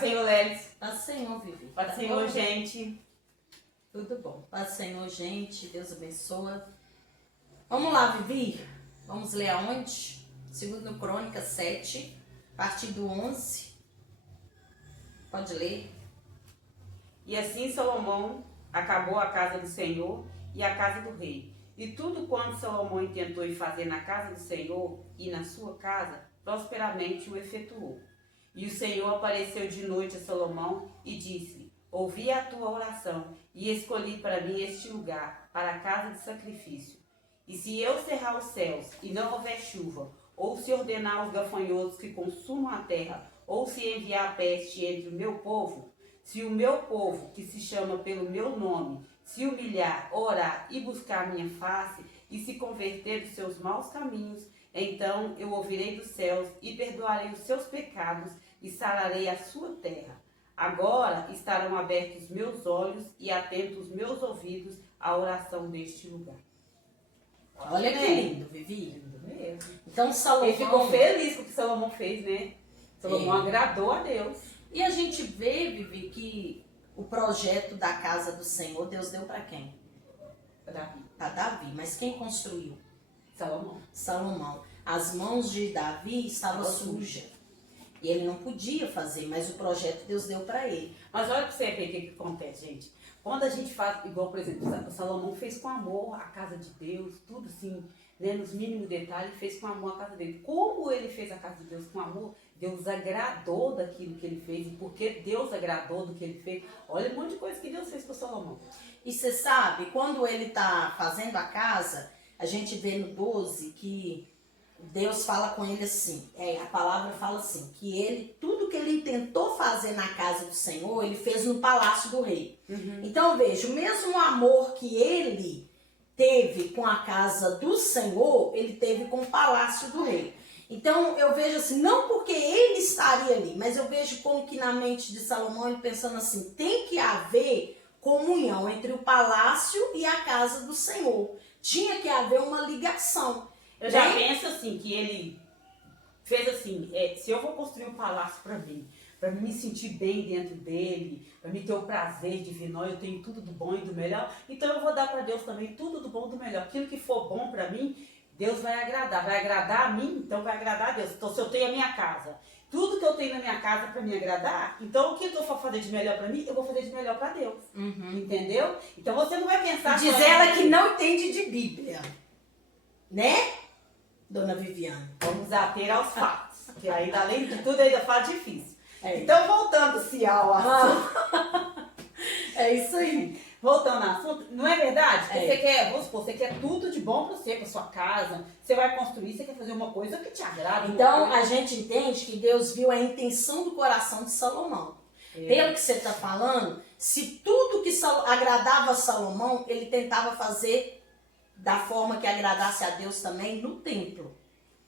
Paz do Senhor, Lelis. Paz do Senhor, Vivi. Paz do Senhor, gente. Tudo bom. Paz do Senhor, gente. Deus abençoa. Vamos lá, Vivi. Vamos ler aonde? 2 Crônicas 7, a partir do 11. Pode ler. E assim Salomão acabou a casa do Senhor e a casa do rei. E tudo quanto Salomão intentou fazer na casa do Senhor e na sua casa, prosperamente o efetuou. E o Senhor apareceu de noite a Salomão e disse: ouvi a tua oração e escolhi para mim este lugar, para a casa de sacrifício. E se eu cerrar os céus e não houver chuva, ou se ordenar os gafanhotos que consumam a terra, ou se enviar a peste entre o meu povo, se o meu povo, que se chama pelo meu nome, se humilhar, orar e buscar minha face, e se converter dos seus maus caminhos, então eu ouvirei dos céus e perdoarei os seus pecados e sararei a sua terra. Agora estarão abertos meus olhos e atentos meus ouvidos à oração deste lugar. Olha que lindo, Vivi. Lindo mesmo. Então, Salomão... Ele ficou feliz com o que Salomão fez, né? Salomão agradou a Deus. E a gente vê, Vivi, que o projeto da casa do Senhor, Deus deu para quem? Davi. Para Davi. Mas quem construiu? Salomão. Salomão. As mãos de Davi estavam sujas. E ele não podia fazer, mas o projeto Deus deu para ele. Mas olha para você ver o que acontece, gente. Quando a gente faz, igual, por exemplo, o Salomão fez com amor a casa de Deus, tudo assim, né, nos mínimos detalhes, fez com amor a casa dele. Como ele fez a casa de Deus com amor, Deus agradou daquilo que ele fez. E porque Deus agradou do que ele fez, olha um monte de coisa que Deus fez com o Salomão. E você sabe, quando ele está fazendo a casa, a gente vê no 12 que Deus fala com ele assim, a palavra fala assim, que ele, tudo que ele tentou fazer na casa do Senhor, ele fez no palácio do rei. Então veja, o mesmo amor que ele teve com a casa do Senhor, ele teve com o palácio do rei. Então eu vejo assim, não porque ele estaria ali, mas eu vejo como que na mente de Salomão ele pensando assim, tem que haver comunhão entre o palácio e a casa do Senhor. Tinha que haver uma ligação. Eu já penso assim, que ele fez assim, se eu vou construir um palácio para me sentir bem dentro dele, para me ter o prazer de vir, não, eu tenho tudo do bom e do melhor, então eu vou dar para Deus também tudo do bom e do melhor. Aquilo que for bom para mim, Deus vai agradar a mim, então vai agradar a Deus. Então se eu tenho a minha casa, tudo que eu tenho na minha casa para me agradar, então o que eu for fazer de melhor para mim, eu vou fazer de melhor para Deus. Entendeu? Então você não vai pensar... Diz ela que não entende de Bíblia, né? Dona Viviane. Vamos ater aos fatos, que ainda, além de tudo, ainda fala difícil. Então, voltando-se ao assunto. É isso aí. Voltando ao assunto, não é verdade? Porque você quer, vamos supor, você quer tudo de bom para você, para sua casa. Você vai construir, você quer fazer uma coisa que te agrada. Então, a gente entende que Deus viu a intenção do coração de Salomão. Pelo que você está falando, se tudo que agradava a Salomão, ele tentava fazer da forma que agradasse a Deus também no templo,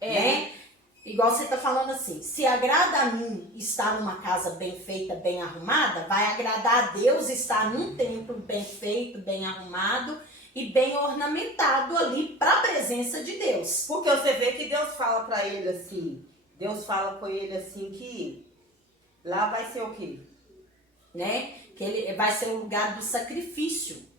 né? Igual você tá falando assim, se agrada a mim estar numa casa bem feita, bem arrumada, vai agradar a Deus estar num templo bem feito, bem arrumado e bem ornamentado ali para a presença de Deus. Porque você vê que Deus fala para ele assim, Deus fala com ele assim que lá vai ser o quê? Né? Que ele vai ser o lugar do sacrifício.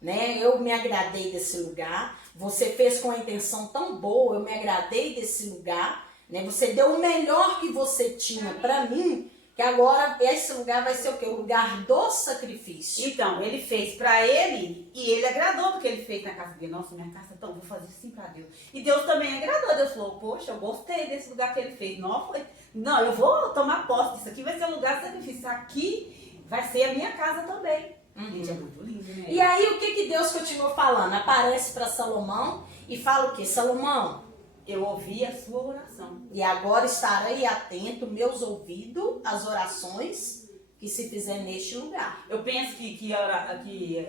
Né? Eu me agradei desse lugar, você fez com a intenção tão boa, eu me agradei desse lugar, né? Você deu o melhor que você tinha para mim, que agora esse lugar vai ser o quê? O lugar do sacrifício. Então, ele fez para ele e ele agradou do que ele fez na casa dele. Nossa, minha casa, então vou fazer assim para Deus. E Deus também agradou, Deus falou, poxa, eu gostei desse lugar que ele fez. Não, eu vou tomar posse disso aqui, vai ser o lugar do sacrifício. Isso aqui vai ser a minha casa também. Gente, é muito lindo, né? E aí o que Deus continuou falando? Aparece para Salomão e fala o quê? Salomão, eu ouvi a sua oração. E agora estarei atento, meus ouvidos, às orações que se fizer neste lugar. Eu penso que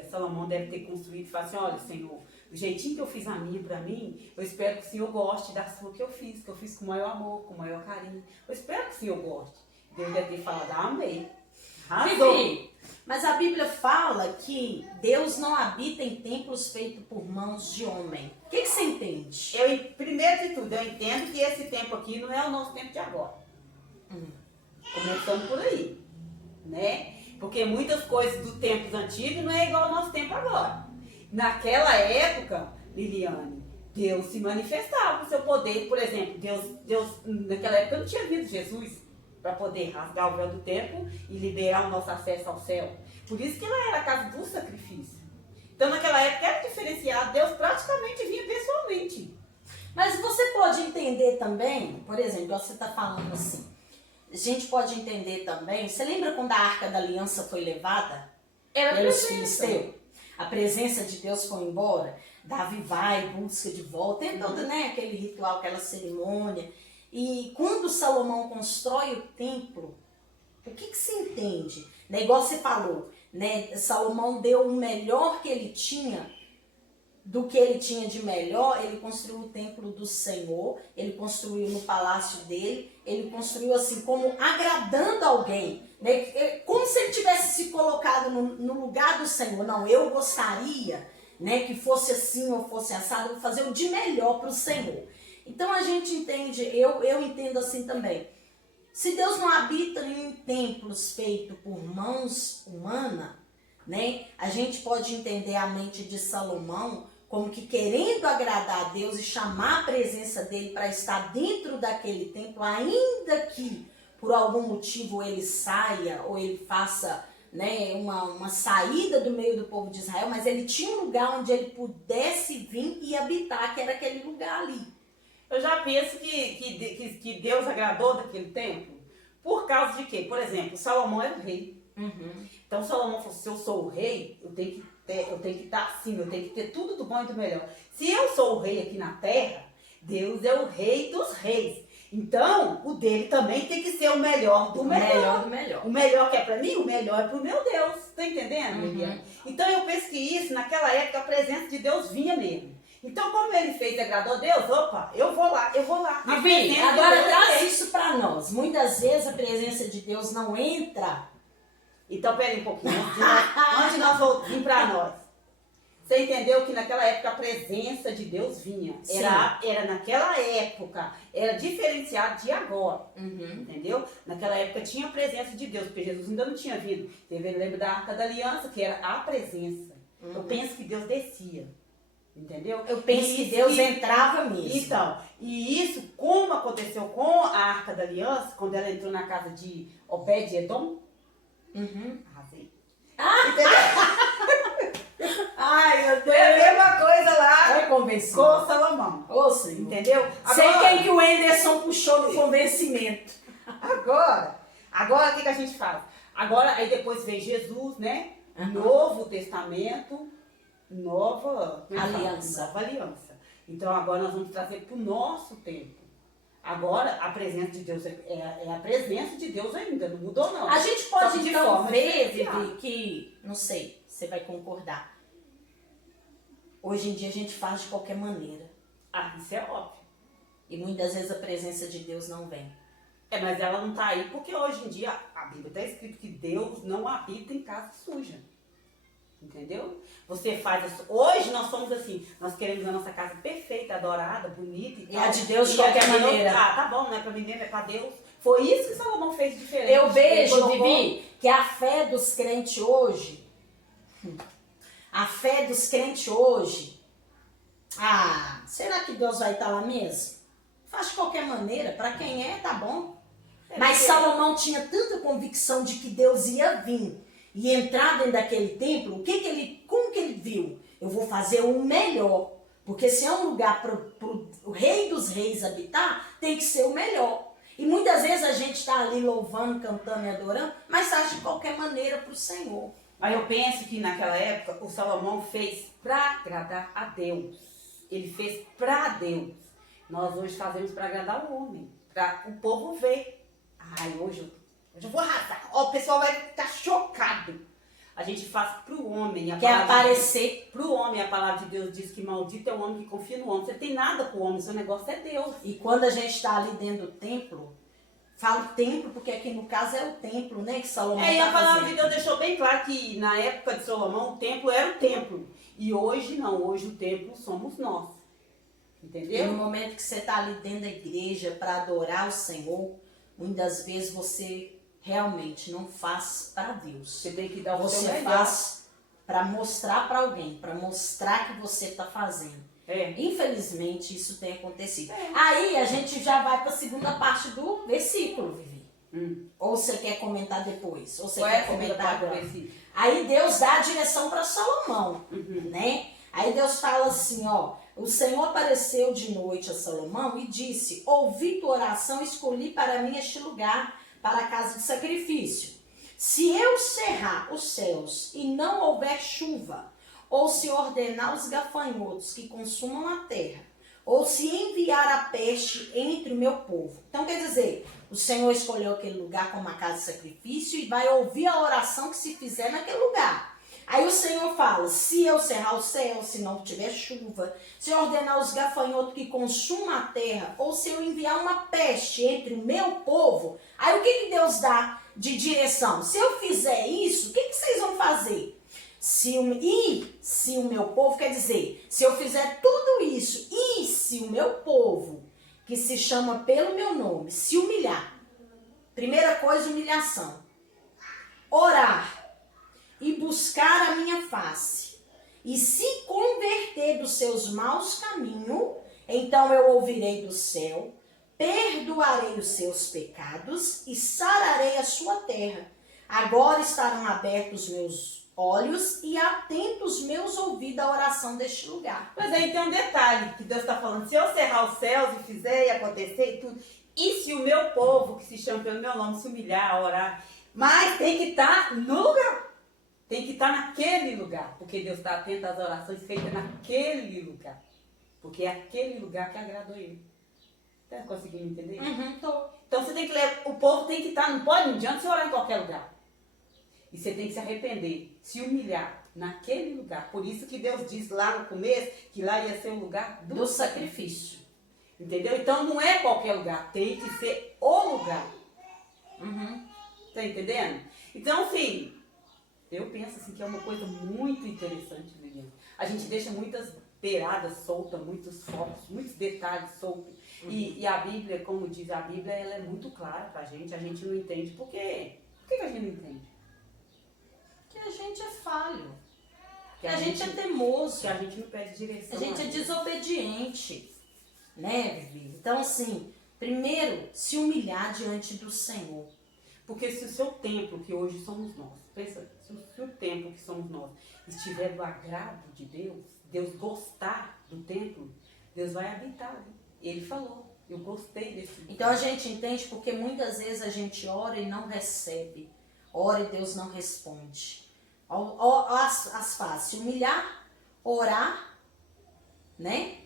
Salomão deve ter construído e falar assim, olha, Senhor, do jeitinho que eu fiz a minha para mim, eu espero que o Senhor goste da sua que eu fiz com o maior amor, com o maior carinho. Eu espero que o Senhor goste. Deus deve ter falado, amém. Vivi, mas a Bíblia fala que Deus não habita em templos feitos por mãos de homem. O que você entende? Primeiro de tudo, eu entendo que esse tempo aqui não é o nosso tempo de agora. Começando por aí. né? Porque muitas coisas do tempo antigo não é igual ao nosso tempo agora. Naquela época, Liliane, Deus se manifestava o seu poder. Por exemplo, Deus naquela época não tinha vindo Jesus para poder rasgar o véu do templo e liberar o nosso acesso ao céu. Por isso que ela era a casa do sacrifício. Então naquela época era diferenciado, Deus praticamente vinha pessoalmente. Mas você pode entender também, por exemplo, você está falando assim, a gente pode entender também, você lembra quando a Arca da Aliança foi levada pelos filisteus? A presença de Deus foi embora, Davi vai, busca de volta, tem todo, né, aquele ritual, aquela cerimônia. E quando Salomão constrói o templo, o que se entende? Né, igual você falou, né, Salomão deu o melhor que ele tinha, do que ele tinha de melhor, ele construiu o templo do Senhor, ele construiu no palácio dele, ele construiu assim como agradando alguém, né? Como se ele tivesse se colocado no lugar do Senhor. Não, eu gostaria, né, que fosse assim ou fosse assado, eu vou fazer o de melhor para o Senhor. Então a gente entende, eu entendo assim também. Se Deus não habita em templos feitos por mãos humanas, né, a gente pode entender a mente de Salomão como que querendo agradar a Deus e chamar a presença dele para estar dentro daquele templo, ainda que por algum motivo ele saia ou ele faça, né, uma saída do meio do povo de Israel, mas ele tinha um lugar onde ele pudesse vir e habitar, que era aquele lugar ali. Eu já penso que Deus agradou daquele templo por causa de quê? Por exemplo, Salomão era o rei. Então Salomão falou, se eu sou o rei, eu tenho que estar assim, eu tenho que ter tudo do bom e do melhor. Se eu sou o rei aqui na terra, Deus é o rei dos reis. Então, o dele também tem que ser o melhor do melhor. Melhor do melhor. O melhor que é para mim, o melhor é para o meu Deus. Tá entendendo, Liliane? Então eu penso que isso, naquela época, a presença de Deus vinha mesmo. Então, como ele fez e agradou a Deus, opa, eu vou lá. E vem, agora traz isso para nós. Muitas vezes a presença de Deus não entra. Então, peraí um pouquinho, antes de nós voltarmos para nós. Você entendeu que naquela época a presença de Deus vinha. Era naquela época, era diferenciado de agora. Entendeu? Naquela época tinha a presença de Deus, porque Jesus ainda não tinha vindo. Lembra da Arca da Aliança, que era a presença. Eu penso que Deus descia. Entendeu? Eu penso que Deus entrava mesmo. Então, e isso, como aconteceu com a Arca da Aliança, quando ela entrou na casa de Obed-Edom, arrasei. Ai, meu Deus. Foi a mesma coisa lá com Salomão. Ô, Senhor. Entendeu? Sei quem que o Anderson puxou no convencimento. Agora o que a gente faz? Agora, aí depois veio Jesus, né? Novo Testamento, nova aliança. Então agora nós vamos trazer para o nosso tempo. Agora a presença de Deus é a presença de Deus ainda, não mudou não. A gente pode então ver, diferenciada. Vivi, que, não sei, você vai concordar. Hoje em dia a gente faz de qualquer maneira. Isso é óbvio. E muitas vezes a presença de Deus não vem. Mas ela não está aí porque hoje em dia a Bíblia está escrito que Deus não habita em casa suja. Entendeu? Você faz isso. Hoje nós somos assim, nós queremos a nossa casa perfeita, adorada, bonita e tal. E a de Deus de qualquer maneira. Tá bom, não é pra mim mesmo, é pra Deus. Foi isso que Salomão fez de diferente. Eu vejo, Vivi, que a fé dos crentes hoje, será que Deus vai estar lá mesmo? Faz de qualquer maneira, pra quem tá bom. Mas Salomão tinha tanta convicção de que Deus ia vir e entrar dentro daquele templo. Como que ele viu? Eu vou fazer o melhor. Porque se é um lugar para o rei dos reis habitar, tem que ser o melhor. E muitas vezes a gente está ali louvando, cantando e adorando, mas faz de qualquer maneira para o Senhor. Mas eu penso que naquela época o Salomão fez para agradar a Deus. Ele fez para Deus. Nós hoje fazemos para agradar o homem, para o povo ver. Hoje eu vou arrasar. O pessoal vai ficar chocado. A gente faz pro homem. Quer aparecer. Pro homem, a palavra de Deus diz que maldito é o homem que confia no homem. Você tem nada pro homem, seu negócio é Deus. E quando a gente está ali dentro do templo, falo templo porque aqui no caso é o templo, né, que Salomão e a palavra de Deus deixou bem claro que na época de Salomão o templo era o templo. E hoje não, hoje o templo somos nós. Entendeu? E no momento que você está ali dentro da igreja para adorar o Senhor, muitas vezes você realmente não faz para Deus. Você tem que dar o seu Você melhor. faz para mostrar para alguém, para mostrar que você está fazendo. Infelizmente, isso tem acontecido. Aí a gente já vai para a segunda parte do versículo, Vivi. Ou você quer comentar depois? Ou você quer comentar agora? Aí Deus dá a direção para Salomão, né? Aí Deus fala assim, ó, o Senhor apareceu de noite a Salomão e disse, ouvi tua oração, escolhi para mim este lugar, para a casa de sacrifício. Se eu cerrar os céus e não houver chuva, ou se ordenar os gafanhotos que consumam a terra, ou se enviar a peste entre o meu povo. Então quer dizer, o Senhor escolheu aquele lugar como a casa de sacrifício e vai ouvir a oração que se fizer naquele lugar. Aí o Senhor fala, se eu cerrar o céu, se não tiver chuva, se eu ordenar os gafanhotos que consumam a terra, ou se eu enviar uma peste entre o meu povo, aí o que Deus dá de direção? Se eu fizer isso, o que vocês vão fazer? Se o meu povo, quer dizer, se eu fizer tudo isso, e se o meu povo, que se chama pelo meu nome, se humilhar, primeira coisa, humilhação, orar e buscar a minha face, e se converter dos seus maus caminhos, então eu ouvirei do céu, perdoarei os seus pecados e sararei a sua terra. Agora estarão abertos meus olhos e atentos meus ouvidos à oração deste lugar. Mas aí tem um detalhe que Deus está falando, se eu cerrar os céus e fizer e acontecer e tudo, e se o meu povo, que se chama pelo meu nome, se humilhar, orar, mas tem que estar no lugar. Tem que estar naquele lugar, porque Deus está atento às orações feitas naquele lugar. Porque é aquele lugar que agradou Ele. Está conseguindo entender? Tô. Então você tem que ler, o povo tem que estar, não adianta você orar em qualquer lugar. E você tem que se arrepender, se humilhar naquele lugar. Por isso que Deus diz lá no começo que lá ia ser o lugar do sacrifício. Entendeu? Então não é qualquer lugar, tem que ser o lugar. Tá entendendo? Então, assim, eu penso assim que é uma coisa muito interessante, Liliana. A gente deixa muitas beiradas soltas, muitos focos, muitos detalhes soltos. E a Bíblia, como diz a Bíblia, ela é muito clara pra gente. A gente não entende. Por quê? Por que a gente não entende? Porque a gente é falho. Que a gente é teimoso. Que a gente não pede direção. A gente é desobediente. Né, Vivi? Então, assim, primeiro, se humilhar diante do Senhor. Porque se o seu templo, que hoje somos nós, pensa, se o seu templo, que somos nós, estiver do agrado de Deus, Deus gostar do templo, Deus vai habitar. Ele falou, eu gostei desse templo. Então a gente entende porque muitas vezes a gente ora e não recebe. Ora e Deus não responde. As faces, humilhar, orar, né?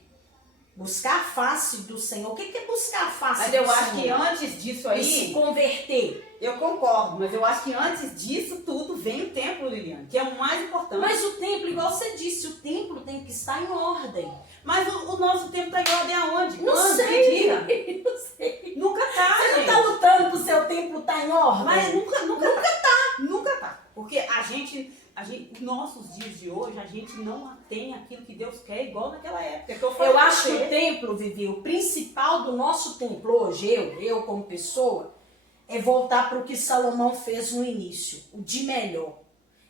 Buscar a face do Senhor. O que é buscar a face do Senhor? Mas eu acho que antes disso aí... E se converter. Eu concordo, mas eu acho que antes disso tudo vem o templo, Liliane, que é o mais importante. Mas o templo, igual você disse, o templo tem que estar em ordem. Mas o nosso templo está em ordem aonde? Não sei. Não sei. Nunca tá, Você gente. não está lutando pro seu templo estar em ordem? Mas nunca tá. Porque a gente, nossos dias de hoje, a gente não tem aquilo que Deus quer igual naquela época. Eu acho que o templo, Vivi, o principal do nosso templo hoje, eu como pessoa, é voltar para o que Salomão fez no início, o de melhor.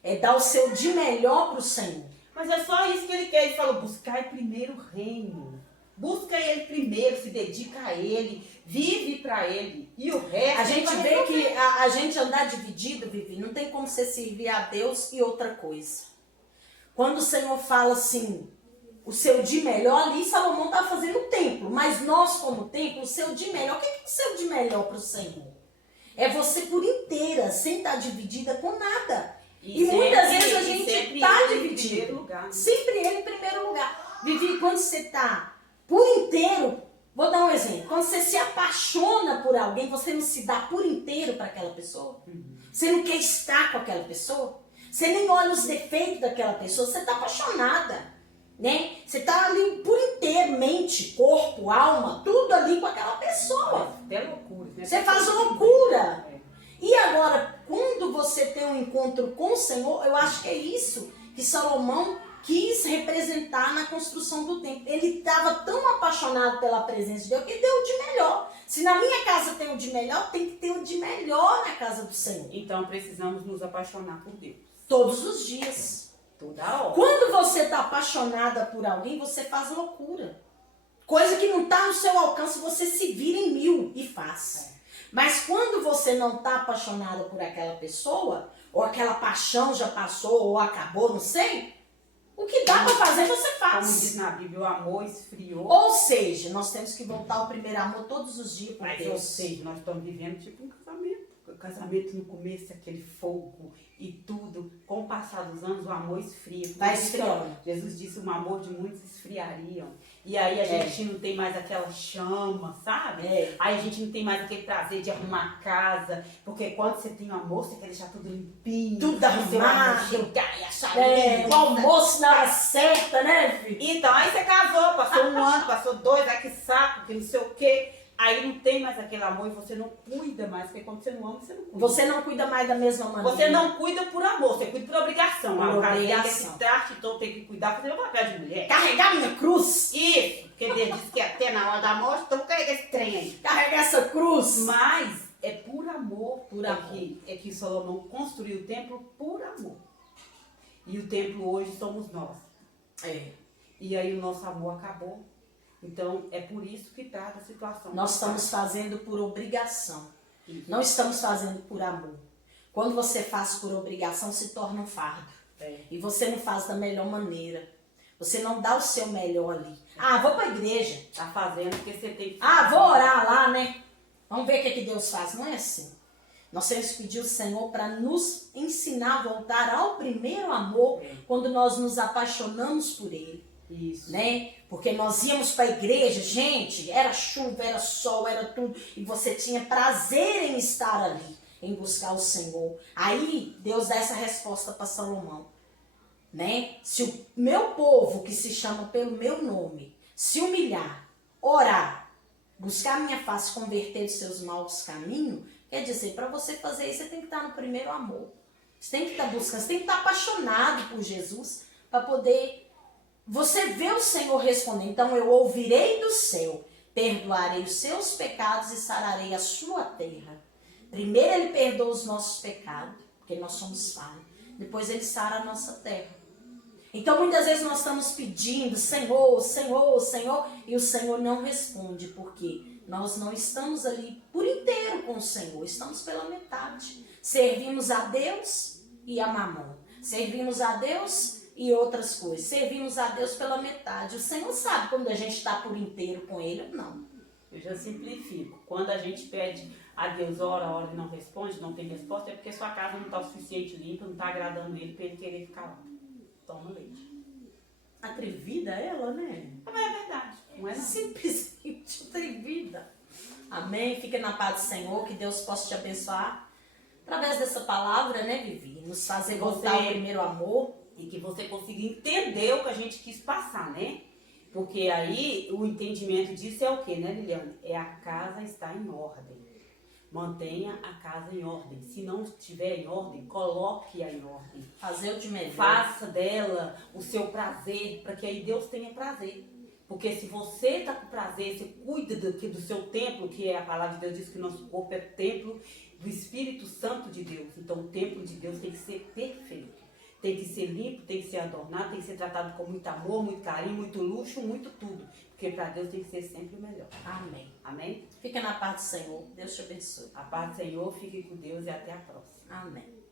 É dar o seu de melhor para o Senhor. Mas é só isso que ele quer. Ele falou, buscai primeiro o reino. Busca ele primeiro, se dedica a ele, vive para ele. E o resto... A gente vê que a gente andar dividido, Vivi, não tem como você servir a Deus e outra coisa. Quando o Senhor fala assim, o seu de melhor, ali Salomão está fazendo o templo. Mas nós, como templo, o seu de melhor, o que é o seu de melhor para o Senhor? É você por inteira, sem estar dividida com nada. E muitas vezes a gente está dividido. Sempre ele em primeiro lugar. Vivi, quando você está por inteiro, vou dar um exemplo. Quando você se apaixona por alguém, você não se dá por inteiro para aquela pessoa. Você não quer estar com aquela pessoa. Você nem olha os defeitos daquela pessoa. Você está apaixonada. Né? Você está ali por inteiro, mente, corpo, alma, tudo ali com aquela pessoa. É loucura. Né? Você faz loucura. E agora, quando você tem um encontro com o Senhor, eu acho que é isso que Salomão quis representar na construção do templo. Ele estava tão apaixonado pela presença de Deus que deu o de melhor. Se na minha casa tem o de melhor, tem que ter o de melhor na casa do Senhor. Então precisamos nos apaixonar por Deus. Todos os dias. Toda hora. Quando você está apaixonada por alguém, você faz loucura. Coisa que não está no seu alcance, você se vira em mil e faz. Mas quando você não está apaixonada por aquela pessoa, ou aquela paixão já passou ou acabou, não sei, o que dá para fazer, você faz. Como diz na Bíblia, o amor esfriou. Ou seja, nós temos que voltar ao primeiro amor todos os dias por Mas Deus. ou seja, nós estamos vivendo tipo um casamento. O casamento no começo, aquele fogo e tudo. Com o passar dos anos, o amor esfria. Vai esfriando. Jesus disse, o amor de muitos esfriariam. E aí a gente não tem mais aquela chama, sabe? Aí a gente não tem mais aquele prazer de arrumar a casa. Porque quando você tem um amor, você quer deixar tudo limpinho. Tudo arrumado. Chegar e achar O almoço na hora certa, né, filho? Então, aí você casou, passou um ano, passou 2, ai que saco, que não sei o quê. Aí não tem mais aquele amor e você não cuida mais, porque quando você não ama, você não cuida. Você não cuida mais da mesma maneira. Você não cuida por amor, você cuida por obrigação. Por O cara tem obrigação. esse traste, então tem que cuidar, fazer o papel de mulher. Carregar minha cruz. Isso, porque Deus disse que até na hora da morte, então carrega esse trem aí. Carregar essa cruz. Mas é por amor, Por amor. é que Salomão construiu o templo por amor. E o templo hoje somos nós. E aí o nosso amor acabou. Então, é por isso que trata a situação. Nós estamos fazendo por obrigação. Isso. Não estamos fazendo por amor. Quando você faz por obrigação, se torna um fardo. E você não faz da melhor maneira. Você não dá o seu melhor ali. Ah, vou para a igreja. Tá fazendo porque você tem que... Ah, vou orar lá, né? Vamos ver o que Deus faz. Não é assim. Nós temos que pedir ao Senhor para nos ensinar a voltar ao primeiro amor quando nós nos apaixonamos por Ele. Isso. Né? Porque nós íamos para a igreja, gente, era chuva, era sol, era tudo, e você tinha prazer em estar ali, em buscar o Senhor. Aí Deus dá essa resposta para Salomão, né? Se o meu povo, que se chama pelo meu nome, se humilhar, orar, buscar a minha face, converter os seus maus caminhos, quer dizer, para você fazer isso, você tem que estar no primeiro amor. Você tem que estar buscando, você tem que estar apaixonado por Jesus para poder... Você vê o Senhor responder, então eu ouvirei do céu, perdoarei os seus pecados e sararei a sua terra. Primeiro ele perdoa os nossos pecados, porque nós somos falhos. Depois ele sara a nossa terra. Então muitas vezes nós estamos pedindo, Senhor, Senhor, Senhor, e o Senhor não responde, porque nós não estamos ali por inteiro com o Senhor, estamos pela metade. Servimos a Deus e a mamão. Servimos a Deus e outras coisas. Servimos a Deus pela metade. O Senhor sabe quando a gente está por inteiro com Ele ou não. Eu já simplifico. Quando a gente pede a Deus, ora e não responde, não tem resposta, é porque sua casa não está o suficiente limpa, não está agradando Ele para Ele querer ficar lá. Toma leite. Atrevida ela, né? Mas é verdade. Não é não. Simplesmente atrevida. Amém? Fica na paz do Senhor, que Deus possa te abençoar através dessa palavra, né, Vivi? Nos fazer voltar ao primeiro amor. E que você consiga entender o que a gente quis passar, né? Porque aí o entendimento disso é o quê, né, Liliane? É a casa estar em ordem. Mantenha a casa em ordem. Se não estiver em ordem, coloque-a em ordem. Fazer o de melhor. Faça dela o seu prazer, para que aí Deus tenha prazer. Porque se você está com prazer, você cuida do seu templo, que é a palavra de Deus diz que o nosso corpo é templo do Espírito Santo de Deus. Então o templo de Deus tem que ser perfeito. Tem que ser limpo, tem que ser adornado, tem que ser tratado com muito amor, muito carinho, muito luxo, muito tudo. Porque para Deus tem que ser sempre o melhor. Amém. Amém? Fica na paz do Senhor. Deus te abençoe. A paz do Senhor, fique com Deus e até a próxima. Amém.